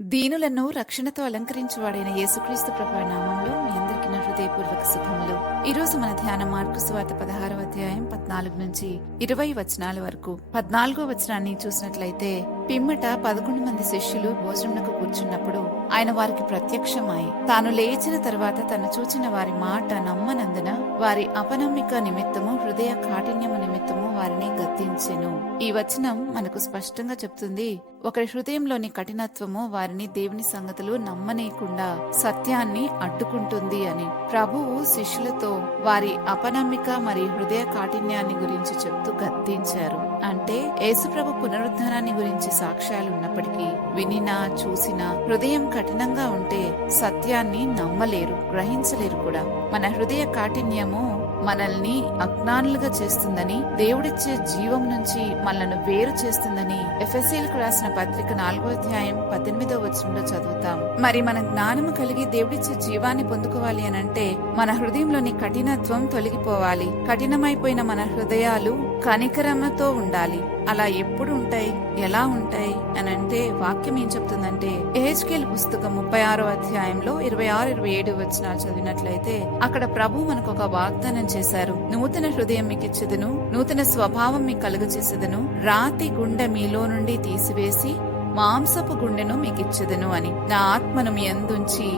దీనులను రక్షణతో అలంకరించువాడైన యేసుక్రీస్తు ప్రభు నామంలో మీ అందరికీ నా హృదయపూర్వక శుభములు. ఈ రోజు మన ధ్యానం మార్కు సువార్త 16వ అధ్యాయం 14 నుంచి 20 వచనాల వరకు. 14వ వచనాన్ని చూసినట్లయితే, పిమ్మట 11 మంది శిష్యులు భోజనమునకు కూర్చున్నప్పుడు ఆయన వారికి ప్రత్యక్షమై తాను లేచిన తర్వాత తను చూచిన వారి మాట నమ్మనందున వారి అపనమ్మిక నిమిత్తము హృదయ కాఠిన్యము నిమిత్తము వారిని గద్దించెను. ఈ వచనం మనకు స్పష్టంగా చెప్తుంది, ఒకరి హృదయంలోని కఠినత్వము వారిని దేవుని సంగతులు నమ్మనీయకుండా సత్యాన్ని అడ్డుకుంటుంది అని. ప్రభువు శిష్యులతో వారి అపనమ్మిక మరియు హృదయ కాఠిన్యాన్ని గురించి చెప్తూ గద్దించారు. అంటే యేసుప్రభు పునరుద్ధానాన్ని గురించి సాక్ష్యాలు ఉన్నప్పటికీ వినినా చూసినా హృదయం కఠినంగా ఉంటే సత్యాన్ని నమ్మలేరు, గ్రహించలేరు కూడా. మన హృదయ కాఠిన్యము మనల్ని అజ్ఞానులుగా చేస్తుందని, దేవుడిచ్చే జీవం నుంచి మనల్ని వేరు చేస్తుందని ఎఫెసీయులకు రాసిన పత్రిక 4వ అధ్యాయం 18వ వచనంలో చదువుతాం. మరి మన జ్ఞానము కలిగి దేవుడిచ్చే జీవాన్ని పొందుకోవాలి అనంటే మన హృదయంలోని కఠినత్వం తొలగిపోవాలి. కఠినమైపోయిన మన హృదయాలు కనికరమతో ఉండాలి. అలా ఎప్పుడు ఉంటాయి, ఎలా ఉంటాయి అనంటే వాక్యం ఏం చెప్తుందంటే, యెహెజ్కేలు పుస్తకం 36వ అధ్యాయంలో 26-27 వచనాలు చదివినట్లయితే అక్కడ ప్రభు మనకు ఒక వాగ్దానం చేశారు. నూతన హృదయం మీకు ఇచ్చెదను, నూతన స్వభావం మీకు కలుగచేసేదను, రాతి గుండె మీలో నుండి తీసివేసి మాంసపు గుండెను మీకు ఇచ్చెదను అని. నా ఆత్మను మీ అందుంచి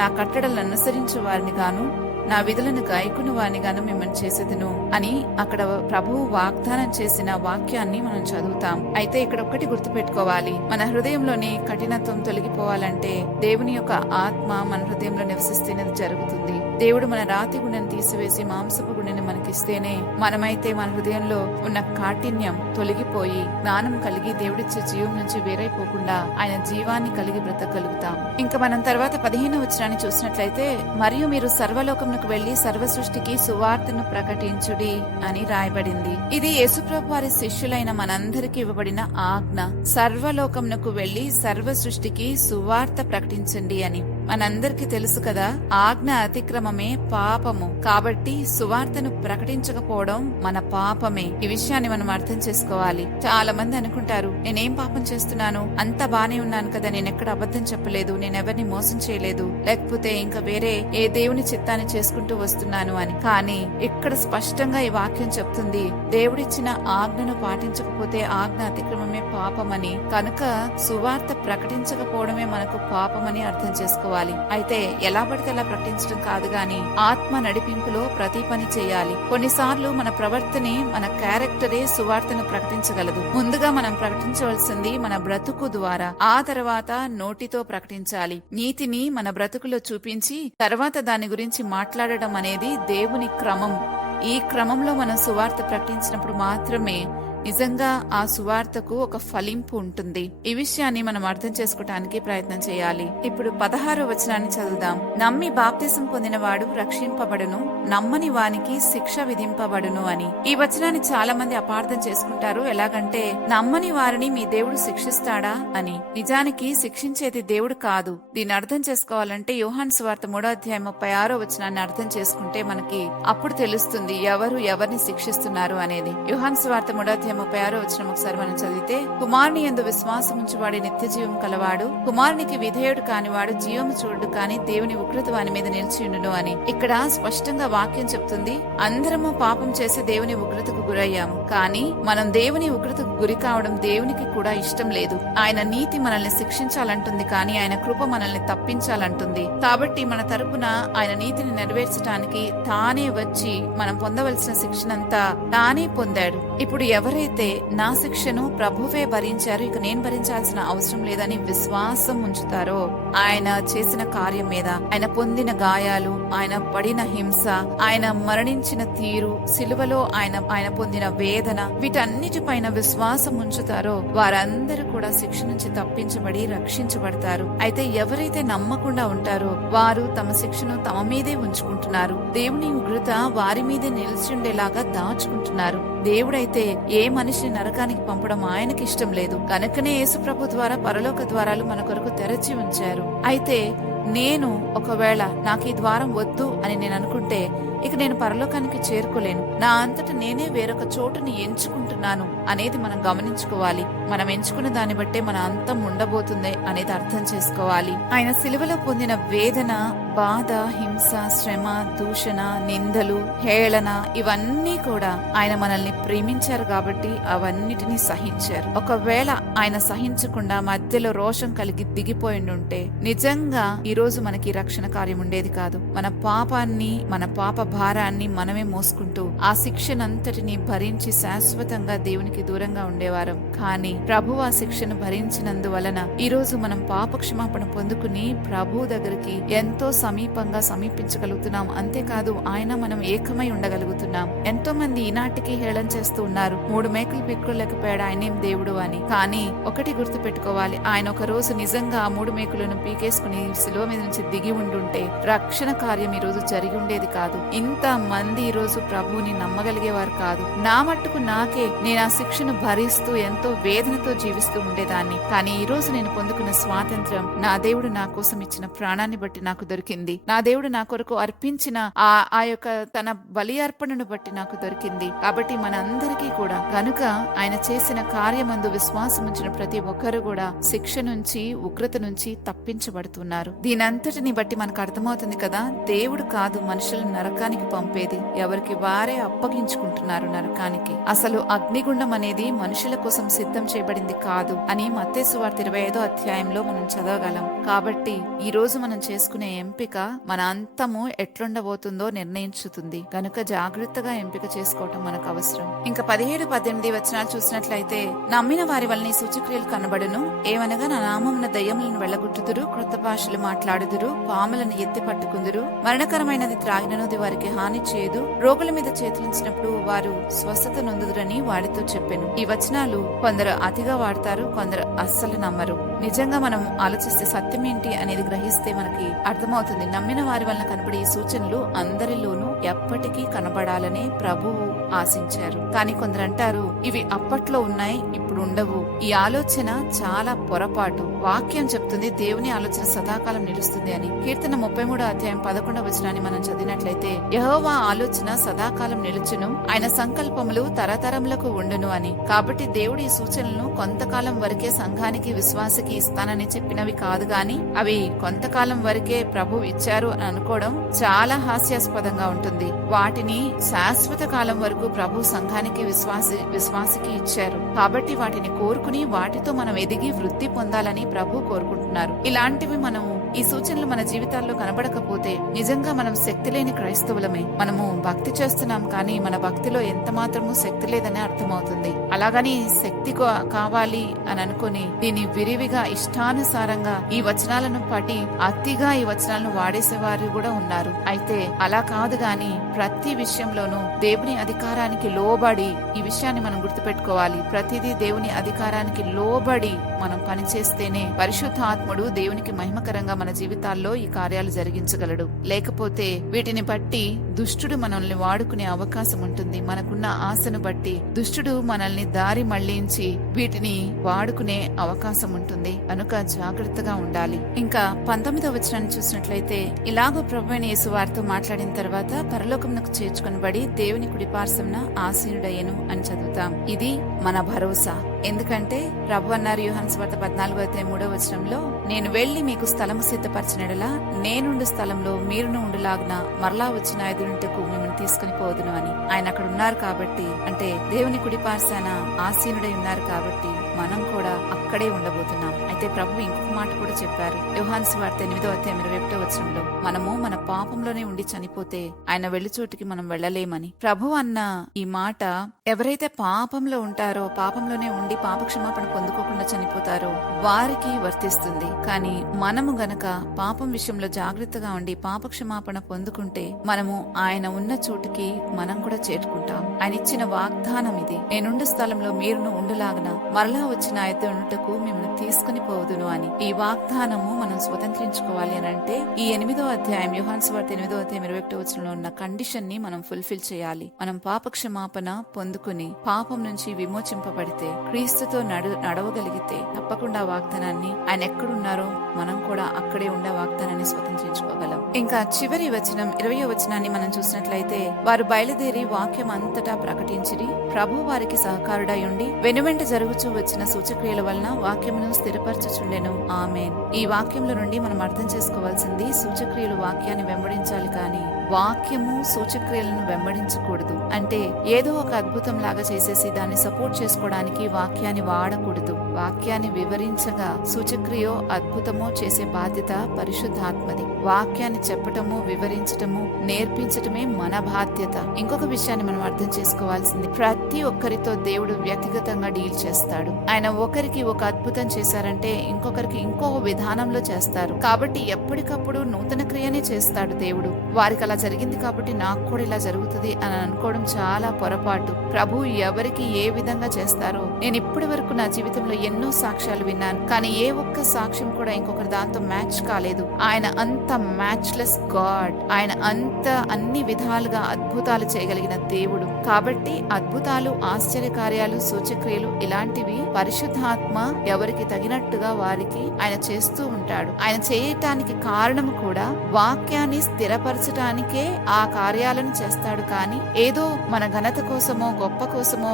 నా కట్టడలను అనుసరించే వారిని గాను నా విధులను గాయకుని వారిని గాను మిమ్మల్ని చేసేదను అని అక్కడ ప్రభువు వాగ్దానం చేసిన వాక్యాన్ని మనం చదువుతాం. అయితే ఇక్కడ ఒక్కటి గుర్తుపెట్టుకోవాలి, మన హృదయంలోని కఠినత్వం తొలగిపోవాలంటే దేవుని యొక్క ఆత్మ మన హృదయంలో నివసిస్తేనే జరుగుతుంది. దేవుడు మన రాతి గుండెను తీసివేసి మాంసపు గుండెని మనకిస్తేనే మనమైతే మన హృదయంలో ఉన్న కాఠిన్యం తొలగిపోయి జ్ఞానం కలిగి దేవుడిచ్చే జీవం నుంచి వేరైపోకుండా ఆయన జీవాన్ని కలిగి బ్రతకగలుగుతాం. ఇంకా మనం తర్వాత 15వ వచనాన్ని చూసినట్లయితే, మరియు మీరు సర్వలోకమునకు వెళ్లి సర్వ సృష్టికి సువార్తను ప్రకటించుడి అని రాయబడింది. ఇది యేసుప్రభు వారి శిష్యులైన మనందరికి ఇవ్వబడిన ఆజ్ఞ. సర్వలోకమునకు వెళ్లి సర్వ సృష్టికి సువార్త ప్రకటించండి అని. మనందరికి తెలుసు కదా, ఆజ్ఞ అతిక్రమమే పాపము. కాబట్టి సువార్తను ప్రకటించకపోవడం మన పాపమే. ఈ విషయాన్ని మనం అర్థం చేసుకోవాలి. చాలా మంది అనుకుంటారు, నేనేం పాపం చేస్తున్నాను, అంత బానే ఉన్నాను కదా, నేనెక్కడ అబద్ధం చెప్పలేదు, నేనెవరిని మోసం చేయలేదు, లేకపోతే ఇంకా వేరే ఏ దేవుని చిత్తాన్ని చేసుకుంటూ వస్తున్నాను అని. కానీ ఇక్కడ స్పష్టంగా ఈ వాక్యం చెప్తుంది, దేవుడిచ్చిన ఆజ్ఞను పాటించకపోతే ఆజ్ఞ అతిక్రమమే పాపమని. కనుక సువార్త ప్రకటించకపోవడమే మనకు పాపమని అర్థం చేసుకోవాలి. అయితే ఎలా పడితే అలా ప్రకటించడం కాదు గాని ఆత్మ నడిపింపులో ప్రతి పని చేయాలి. కొన్నిసార్లు మన ప్రవర్తనే, మన క్యారెక్టరే సువార్తను ప్రకటించగలదు. ముందుగా మనం ప్రకటించవలసింది మన బ్రతుకు ద్వారా, ఆ తర్వాత నోటితో ప్రకటించాలి. నీతిని మన బ్రతుకులో చూపించి తర్వాత దాని గురించి మాట్లాడడం అనేది దేవుని క్రమం. ఈ క్రమంలో మనం సువార్త ప్రకటించినప్పుడు మాత్రమే నిజంగా ఆ సువార్తకు ఒక ఫలింపు ఉంటుంది. ఈ విషయాన్ని మనం అర్థం చేసుకోవటానికి ప్రయత్నం చేయాలి. ఇప్పుడు 16వ వచనాన్ని చదువుదాం. నమ్మి బాప్తిసం పొందినవాడు రక్షింపబడును, నమ్మని వానికి శిక్ష విధింపబడును అని. ఈ వచనాన్ని చాలా మంది అపార్థం చేసుకుంటారు. ఎలాగంటే, నమ్మని వారిని మీ దేవుడు శిక్షిస్తాడా అని. నిజానికి శిక్షించేది దేవుడు కాదు. దీన్ని అర్థం చేసుకోవాలంటే యోహాను సువార్త 3వ అధ్యాయం 36వ వచనాన్ని అర్థం చేసుకుంటే మనకి అప్పుడు తెలుస్తుంది ఎవరు ఎవరిని శిక్షిస్తున్నారు అనేది. యోహాను సువార్త 3వ అధ్యాయం 36వ వచనం ఒకసారి మనం చదివితే, కుమారుని యందు విశ్వాసం ఉంచువాడే నిత్య జీవం కలవాడు, కుమారునికి విధేయుడు కానివాడు జీవము చూడు కాని దేవుని ఉగ్రత వాని మీద నిలిచియుండును అని. ఇక్కడ స్పష్టంగా వాక్యం చెప్తుంది, అందరము పాపం చేసి దేవుని ఉగ్రతకు గురయ్యాము. కానీ మనం దేవుని ఉగ్రతకు గురి కావడం దేవునికి కూడా ఇష్టం లేదు. ఆయన నీతి మనల్ని శిక్షించాలంటుంది, కానీ ఆయన కృప మనల్ని తప్పించాలంటుంది. కాబట్టి మన తరపున ఆయన నీతిని నెరవేర్చడానికి తానే వచ్చి మనం పొందవలసిన శిక్షనంతా తానే పొందాడు. ఇప్పుడు ఎవరైతే నా శిక్షను ప్రభువే భరించారు, ఇక నేను భరించాల్సిన అవసరం లేదని విశ్వాసం ఉంచుతారో ఆయన చేసిన కార్యం మీద, ఆయన పొందిన గాయాలు, ఆయన పడిన హింస, ఆయన మరణించిన తీరు, సిలువలో ఆయన పొందిన వేదన, వీటన్నిటిపైన విశ్వాసం ఉంచుతారో వారందరూ కూడా శిక్ష నుంచి తప్పించబడి రక్షించబడతారు. అయితే ఎవరైతే నమ్మకుండా ఉంటారో వారు తమ శిక్షను తమ మీదే ఉంచుకుంటున్నారు. దేవుని ఉగ్రత వారి మీదే నిలిచిండేలాగా దాచుకుంటున్నారు. దేవుడైతే ఏ మనిషిని నరకానికి పంపడం ఆయనకి ఇష్టం లేదు. కనుకనే యేసుప్రభు ద్వారా పరలోక ద్వారాలు మన కొరకు తెరచి ఉంచారు. అయితే నేను ఒకవేళ నాకు ఈ ద్వారం వద్దు అని నేను అనుకుంటే ఇక నేను పరలోకానికి చేరుకోలేను, నా అంతట నేనే వేరొక చోటుని ఎంచుకుంటున్నాను అనేది మనం గమనించుకోవాలి. మనం ఎంచుకున్న దాన్ని బట్టే మన అంతం ఉండబోతుంది అనేది అర్థం చేసుకోవాలి. ఆయన సిలువలో పొందిన వేదన, బాధ, హింస, శ్రమ, దూషణ, నిందలు, హేళన ఇవన్నీ కూడా ఆయన మనల్ని ప్రేమించారు కాబట్టి అవన్నిటినీ సహించారు. ఒకవేళ ఆయన సహించకుండా మధ్యలో రోషం కలిగి దిగిపోయిండుంటే నిజంగా ఈ రోజు మనకి రక్షణ కార్యం ఉండేది కాదు. మన పాపాన్ని, మన పాప భారాన్ని మనమే మోసుకుంటూ ఆ శిక్షనంతటిని భరించి శాశ్వతంగా దేవునికి దూరంగా ఉండేవారం. కానీ ప్రభు ఆ శిక్షను భరించినందువలన ఈ రోజు మనం పాప క్షమాపణ పొందుకుని ప్రభు దగ్గరికి ఎంతో సమీపంగా సమీపించగలుగుతున్నాం. అంతేకాదు ఆయన మనం ఏకమై ఉండగలుగుతున్నాం. ఎంతో మంది ఈనాటికి హేళన చేస్తూ ఉన్నారు, 3 మేకలు పీక్కోలేకపోయాడు ఆయనేం దేవుడు అని. కానీ ఒకటి గుర్తు పెట్టుకోవాలి, ఆయన ఒక రోజు నిజంగా ఆ 3 మేకులను పీకేసుకుని శిలువ మీద నుంచి దిగి ఉండుంటే రక్షణ కార్యం ఈ రోజు జరిగి ఉండేది కాదు. ఇంత మంది ఈ రోజు ప్రభువుని నమ్మగలిగేవారు కాదు. నా మట్టుకు నాకే నేను ఆ శిక్షను భరిస్తూ ఎంతో వేదనతో జీవిస్తూ ఉండేదాన్ని. కానీ ఈ రోజు నేను పొందుకున్న స్వాతంత్ర్యం నా దేవుడు నా కోసం ఇచ్చిన ప్రాణాన్ని బట్టి నాకు దొరికింది. నా దేవుడు నా కొరకు అర్పించిన ఆ యొక్క తన బలి అర్పణను బట్టి నాకు దొరికింది. కాబట్టి మనందరికీ కూడా కనుక ఆయన చేసిన కార్యమందు విశ్వాసం ఉంచిన ప్రతి ఒక్కరు కూడా శిక్ష నుంచి, ఉగ్రత నుంచి తప్పించబడుతున్నారు. దీనంతటిని బట్టి మనకు అర్థమవుతుంది కదా, దేవుడు కాదు మనుషులను నరకానికి పంపేది, ఎవరికి వారే అప్పగించుకుంటున్నారు నరకానికి. అసలు అగ్నిగుండం అనేది మనుషుల కోసం సిద్ధం చేయబడింది కాదు అని మత్తయి సువార్త 25వ అధ్యాయంలో మనం చదవగలం. కాబట్టి ఈ రోజు మనం చేసుకునే ఎంపిక మన అంతము ఎట్లుండబోతుందో నిర్ణయించుతుంది. కనుక జాగ్రత్తగా ఎంపిక చేసుకోవటం మనకు అవసరం. ఇంకా 17-18 వచనాలు చూసినట్లయితే, నమ్మిన వారి వలన సూచక్రియలు కనబడును, ఏమనగా నా నామమున దయ్యములను వెళ్ళగొట్టుదురు, క్రొత్త భాషలు మాట్లాడుదురు, పాములను ఎత్తి పట్టుకుందురు, మరణకరమైనది త్రాగినది వారికి హాని చేయదు, రోగుల మీద చేతులించినప్పుడు వారు స్వస్థత నొందుదురని వాడితో చెప్పాను. ఈ వచనాలు కొందరు అతిగా వాడతారు, కొందరు అస్సలు నమ్మరు. నిజంగా మనం ఆలోచిస్తే సత్యం ఏంటి అనేది గ్రహిస్తే మనకి అర్థమవుతుంది. నమ్మిన వారి వలన కనబడే ఈ సూచనలు అందరిలోనూ ఎప్పటికీ కనబడాలనే ప్రభువు ఆశించారు. కానీ కొందరు అంటారు ఇవి అప్పట్లో ఉన్నాయి, ఇప్పుడు ఉండవు. ఈ ఆలోచన చాలా పొరపాటు. వాక్యం చెప్తుంది దేవుని ఆలోచన సదాకాలం నిలుస్తుంది అని. కీర్తన 33వ అధ్యాయం 11వ వచనాన్ని మనం చదివినట్లయితే, యెహోవా ఆలోచన సదాకాలం నిలుచును, ఆయన సంకల్పములు తరతరములకు ఉండును అని. కాబట్టి దేవుడు ఈ సూచనలను కొంతకాలం వరకే సంఘానికి, విశ్వాసకి ఇస్తానని చెప్పినవి కాదు గాని అవి కొంతకాలం వరకే ప్రభు ఇచ్చారు అని అనుకోవడం చాలా హాస్యాస్పదంగా ఉంటుంది. వాటిని శాశ్వత కాలం వరకు ప్రభు సంఘానికి, విశ్వాసికి ఇచ్చారు. కాబట్టి వాటిని కోరుకుని వాటితో మనం ఎదిగి వృద్ధి పొందాలని ప్రభు కోరుకుంటున్నారు. ఇలాంటివి మనము ఈ సూచనలు మన జీవితాల్లో కనబడకపోతే నిజంగా మనం శక్తి లేని క్రైస్తవులమే. మనము భక్తి చేస్తున్నాం కానీ మన భక్తిలో ఎంత మాత్రము శక్తి లేదని అర్థమవుతుంది. అలాగని శక్తి కావాలి అని అనుకుని దీన్ని విరివిగా ఇష్టానుసారంగా ఈ వచనాలను పట్టి అతిగా ఈ వచనాలను వాడేసేవారు కూడా ఉన్నారు. అయితే అలా కాదు గాని ప్రతి విషయంలోనూ దేవుని అధికారానికి లోబడి, ఈ విషయాన్ని మనం గుర్తుపెట్టుకోవాలి, ప్రతిదీ దేవుని అధికారానికి లోబడి మనం పనిచేస్తేనే పరిశుద్ధాత్ముడు దేవునికి మహిమకరంగా మన జీవితాల్లో ఈ కార్యాలు జరిగించగలడు. లేకపోతే వీటిని బట్టి దుష్టుడు మనల్ని వాడుకునే అవకాశం ఉంటుంది. మనకున్న ఆశను బట్టి దుష్టుడు మనల్ని దారి మళ్లించి వీటిని వాడుకునే అవకాశం ఉంటుంది. కనుక జాగ్రత్తగా ఉండాలి. ఇంకా 19వ వచనాన్ని చూసినట్లయితే, ఇలాగో ప్రభువైన యేసు వారితో మాట్లాడిన తర్వాత పరలోకమునకు చేర్చుకొనబడి దేవుని కుడిపార్శ్వమున ఆసీనుడయ్యెను అని చదువుతాం. ఇది మన భరోసా. ఎందుకంటే ప్రభు అన్నారు యోహాను సువార్త 14వ అధ్యాయం 3వ వచనంలో, నేను వెళ్లి మీకు స్థలము సిద్ధపరచినడలా నేనుండు స్థలంలో మీరును ఉండులాగున మరలా వచ్చిన ఎదురుంటకు మిమ్మల్ని తీసుకుని పోదును అని. ఆయన అక్కడ ఉన్నారు కాబట్టి, అంటే దేవుని కుడిపార్శ్వాన ఆసీనుడై ఉన్నారు కాబట్టి మనం కూడా అక్కడే ఉండబోతున్నాం. అయితే ప్రభు ఇంకొక మాట కూడా చెప్పారు యోహాను సువార్త 8వ అధ్యాయం 21వ వచనంలో, మనము మన పాపంలోనే ఉండి చనిపోతే ఆయన వెళ్లి చోటికి మనం వెళ్లలేమని. ప్రభు అన్న ఈ మాట ఎవరైతే పాపంలో ఉంటారో, పాపంలోనే ఉండి పాప క్షమాపణ పొందుకోకుండా చనిపోతారో వారికి వర్తిస్తుంది. కానీ మనము గనక పాపం విషయంలో జాగ్రత్తగా ఉండి పాప క్షమాపణ పొందుకుంటే మనము ఆయన ఉన్న చోటుకి మనం కూడా చేరుకుంటాం. ఆయన ఇచ్చిన వాగ్దానం ఇది, నేనుండు స్థలంలో మీరును ఉండులాగన మరలా వచ్చిన ఎదురుటకు యొద్దకు మిమ్మల్ని తీసుకుని పోదును అని. ఈ వాగ్దానము మనం స్వతంత్రించుకోవాలి అని అంటే ఈ 8వ అధ్యాయం యోహాను సువార్త 8వ అధ్యాయం 21వ వచనంలో ఉన్న కండిషన్ ని మనం ఫుల్ఫిల్ చేయాలి. మనం పాప క్షమాపణ పొందుకుని పాపం నుంచి విమోచింపబడితే క్రీస్తుతో నడవగలిగితే తప్పకుండా వాగ్దానాన్ని ఆయన ఎక్కడున్నారో మనం కూడా అక్కడే ఉండే వాగ్దానాన్ని స్వతంత్రించుకోగలం. ఇంకా చివరి వచనం 20వ వచనాన్ని మనం చూసినట్లయితే వారు బయలుదేరి వాక్యం అంతటా ప్రకటించిరి. ప్రభు వారికి సహకారుడై ఉండి వెనువెంట జరుగుచూ వచ్చిన సూచక్రియల వలన వాక్యమును స్థిరపరచుచుండెను. ఆమేన్. ఈ వాక్యంలో నుండి మనం అర్థం చేసుకోవాల్సింది సూచక్రియలు వాక్యాన్ని వెంబడించాలి కానీ వాక్యము సూచక్రియలను వెంబడించకూడదు. అంటే ఏదో ఒక అద్భుతం లాగా చేసేసి దాన్ని సపోర్ట్ చేసుకోవడానికి వాక్యాన్ని వాడకూడదు. వాక్యాన్ని వివరించగా సూచక్రియో అద్భుతమో చేసే బాధ్యత పరిశుద్ధాత్మది. వాక్యాన్ని చెప్పటము, వివరించటము, నేర్పించటమే మన బాధ్యత. ఇంకొక విషయాన్ని మనం అర్థం చేసుకోవాల్సింది, ప్రతి ఒక్కరితో దేవుడు వ్యక్తిగతంగా డీల్ చేస్తాడు. ఆయన ఒకరికి ఒక అద్భుతం చేశారంటే ఇంకొకరికి ఇంకో విధానంలో చేస్తారు. కాబట్టి ఎప్పటికప్పుడు నూతన క్రియనే చేస్తాడు దేవుడు. వారికి అలా జరిగింది కాబట్టి నాకు కూడా ఇలా జరుగుతుంది అని అనుకోవడం చాలా పొరపాటు. ప్రభు ఎవరికి ఏ విధంగా చేస్తారో నేను ఇప్పటి వరకు నా జీవితంలో ఎన్నో సాక్ష్యాలు విన్నాను, కానీ ఏ ఒక్క సాక్ష్యం కూడా ఇంకొకరి దాంతో మ్యాచ్ కాలేదు. ఆయన అంత మ్యాచ్లెస్ గాడ్. ఆయన అంత అన్ని విధాలుగా అద్భుతాలు చేయగలిగిన దేవుడు. కాబట్టి అద్భుతాలు, ఆశ్చర్యకార్యాలు, సూచక్రియలు ఇలాంటివి పరిశుద్ధాత్మ ఎవరికి తగినట్టుగా వారికి ఆయన చేస్తూ ఉంటాడు. ఆయన చేయటానికి కారణం కూడా వాక్యాన్ని స్థిరపరచటానికే ఆ కార్యాలను చేస్తాడు. కానీ ఏదో మన ఘనత కోసమో గొప్ప కోసమో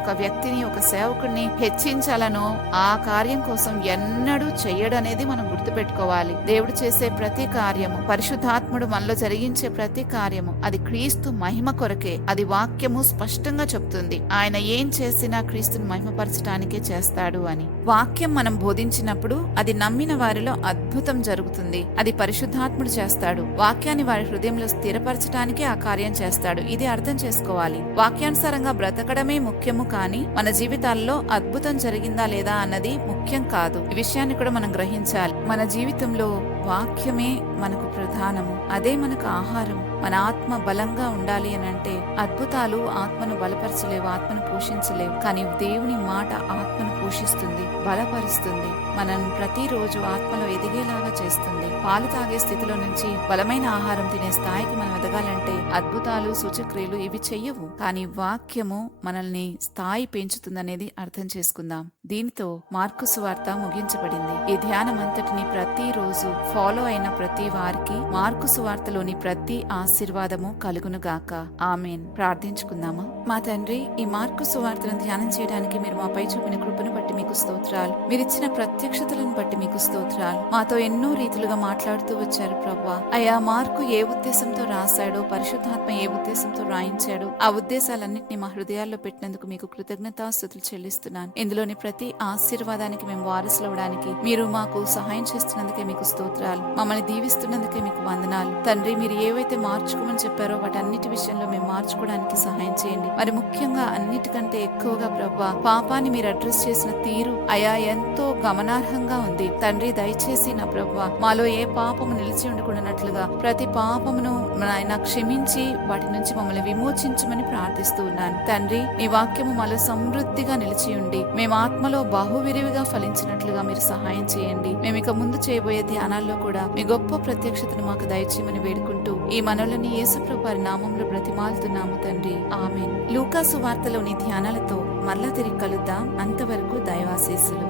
ఒక వ్యక్తిని, ఒక సేవకుడిని హెచ్చించాలనో ఆ కార్యం కోసం ఎన్నడూ చెయ్యడనేది మనం గుర్తుపెట్టుకోవాలి. దేవుడు చేసే ప్రతి కార్యము, పరిశుద్ధాత్ముడు మనలో జరిగించే ప్రతి కార్యము అది క్రీస్తు మహిమ కొరకే. అది వాక్యము స్పష్టంగా చెప్తుంది. ఆయన ఏం చేసినా క్రీస్తుని మహిమపరచడానికే చేస్తాడు అని. వాక్యం మనం బోధించినప్పుడు అది నమ్మిన వారిలో అద్భుతం జరుగుతుంది. అది పరిశుద్ధాత్ముడు చేస్తాడు. వాక్యాన్ని వారి హృదయంలో స్థిరపరచడానికే ఆ కార్యం చేస్తాడు. ఇది అర్థం చేసుకోవాలి. వాక్యానుసారంగా బ్రతకడమే ముఖ్యము, కానీ మన జీవితాల్లో అద్భుతం జరిగిందా లేదా అన్నది ముఖ్యం కాదు. ఈ విషయాన్ని కూడా మనం గ్రహించాలి. మన జీవితంలో వాక్యమే మనకు ప్రధానము. అదే మనకు ఆహారం. మన ఆత్మ బలంగా ఉండాలి అని అంటే అద్భుతాలు ఆత్మను బలపరచలేవు, ఆత్మను పోషించలేవు. కానీ దేవుని మాట ఆత్మను పోషిస్తుంది, బలపరుస్తుంది, మనం ప్రతిరోజు ఆత్మలో ఎదిగేలాగా చేస్తుంది. పాలు తాగే స్థితిలో నుంచి బలమైన ఆహారం తినే స్థాయికి మనం ఎదగాలంటే అద్భుతాలు, సూచక్రియలు ఇవి చెయ్యవు. కానీ వాక్యము మనల్ని స్థాయి పెంచుతుందనేది అర్థం చేసుకుందాం. దీనితో మార్కు సువార్త ముగించబడింది. ఈ ధ్యానం అంతటిని ప్రతిరోజు ఫాలో అయిన ప్రతి వారికి మార్కు సువార్తలోని ప్రతి ఆశీర్వాదము కలుగునుగాక. ఆమేన్. ప్రార్థించుకుందామా? మా తండ్రి, ఈ మార్కు సువార్తను ధ్యానం చేయడానికి మీరు మాపై చూపిన కృపను బట్టి మీకు స్తోత్రాలు. మీరిచ్చిన ప్రత్యక్షతలను బట్టి మీకు స్తోత్రాలు. మాతో ఎన్నో రీతులుగా మాట్లాడుతూ వచ్చారు ప్రభువా. అయ్యా, మార్కు ఏ ఉద్దేశంతో రాశాడో, పరిశుద్ధాత్మ ఏ ఉద్దేశంతో రాయించాడో ఆ ఉద్దేశాలన్నింటినీ మా హృదయాల్లో పెట్టినందుకు మీకు కృతజ్ఞతాస్తుతులు చెల్లిస్తున్నాను. ఇందులోని ప్రతి ఆశీర్వాదానికి మేము వారసులవడానికి మీరు మాకు సహాయం చేస్తున్నందుకే మీకు స్తోత్రాలు. మమ్మల్ని దీవిస్తున్నందుకే మీకు వందనాలు. తండ్రి, మీరు ఏవైతే మార్చుకోమని చెప్పారో వాటన్నిటి విషయంలో మేము మార్చుకోవడానికి సహాయం చేయండి. మరి ముఖ్యంగా అన్నిటికంటే ఎక్కువగా ప్రభువా, పాపాన్ని మీరు అడ్రస్ చేసిన తీరు అయా ఎంతో గమనార్హంగా ఉంది. తండ్రి, దయచేసి నా ప్రభువా, మాలో ఏ పాపము నిలిచి ఉండకూడనట్లుగా ప్రతి పాపమును ఆయన క్షమించి వాటి నుంచి మమ్మల్ని విమోచించమని ప్రార్థిస్తూ ఉన్నాను. తండ్రి, నీ వాక్యము మాలో సమృద్ధిగా నిలిచి ఉండి మేము ఆత్మలో బహువిరివిగా ఫలించినట్లుగా మీరు సహాయం చేయండి. మేము ఇక ముందు చేయబోయే ధ్యానాల్లో కూడా మీ గొప్ప ప్రత్యక్షతను మాకు దయచేయమని వేడుకుంటూ ఈ మనవులని యేసుప్రభు వారి నామంలో బ్రతిమాలుతున్నాము తండ్రి. ఆమేన్. లూకా సువార్తలోని ధ్యానాలతో మరలా తిరిగి కలుద్దాం. అంతవరకు దైవాశీస్సులు.